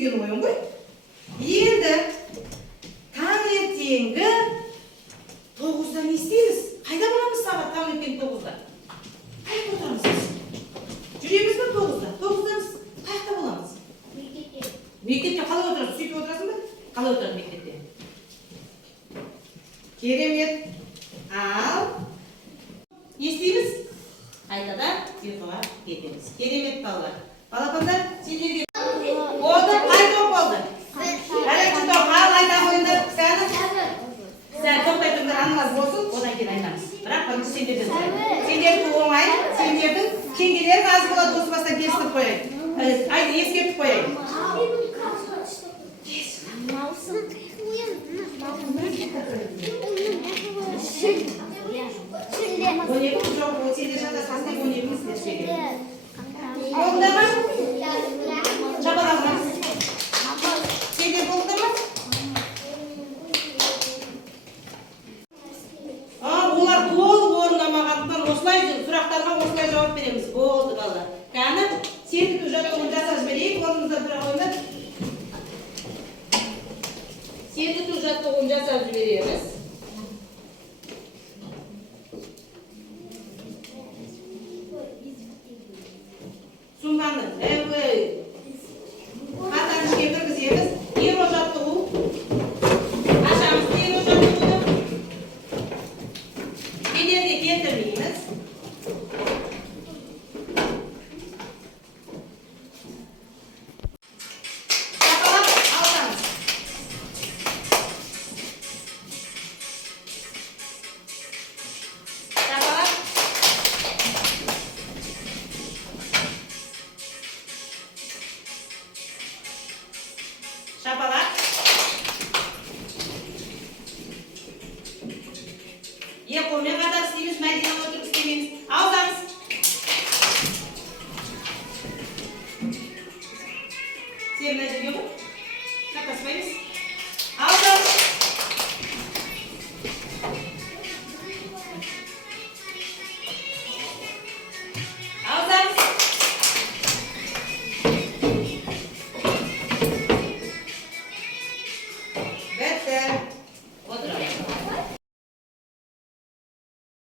деген ойым ғой. Енді таңертеңгі 9-да не істейміз? Қайда боламыз сағат таңертең 9-да? Қайда отырамыз біз? Жүреміз бе 9-да? 9-да біз қайда боламыз? Мектепте. Мектепте қалай отырасың? Сөйтіп отырасың ба? Қалай отырасың мектепте? Керемет. Ал. Не істейміз? Қайтадан ұйқыға кетеміз. Керемет балалар. Балапандар, сендерге болды, қай топ болды? Әлі топ, ал айта қойыңдар. Сәл тоқтай тұрыңдар, аналар болсын, одан кейін айтамыз. Бірақ бірінші сендерден сұрайын. Сендердің оңай, сендердің теңгелерің аз болады, осы бастан кестіріп қояйын. Айды ескертіп қояйын. Он екі жоқ, ол сендер жатасыз деп 12 істер керек. Болыңдар ма? Жабалама. Сендер болыңдар ма? Олар толық орындамағандықтан осылай сұрақтарға осылай жауап береміз. Болды балалар. Кәні сендік жаттығуын жасап жіберейік. Орныңызда тұра қойыңдар. Сендік жаттығуын жасап жібереміз. Сумканы қатаң ішке кіргіземіз. Еро жаттығу. Ашамыз еро жаттығуды. Кедергі келтірмейміз. Шапалап алсаңыз. Шапалап. Шапалақ. Қолмен қатар істейміз, мәдина.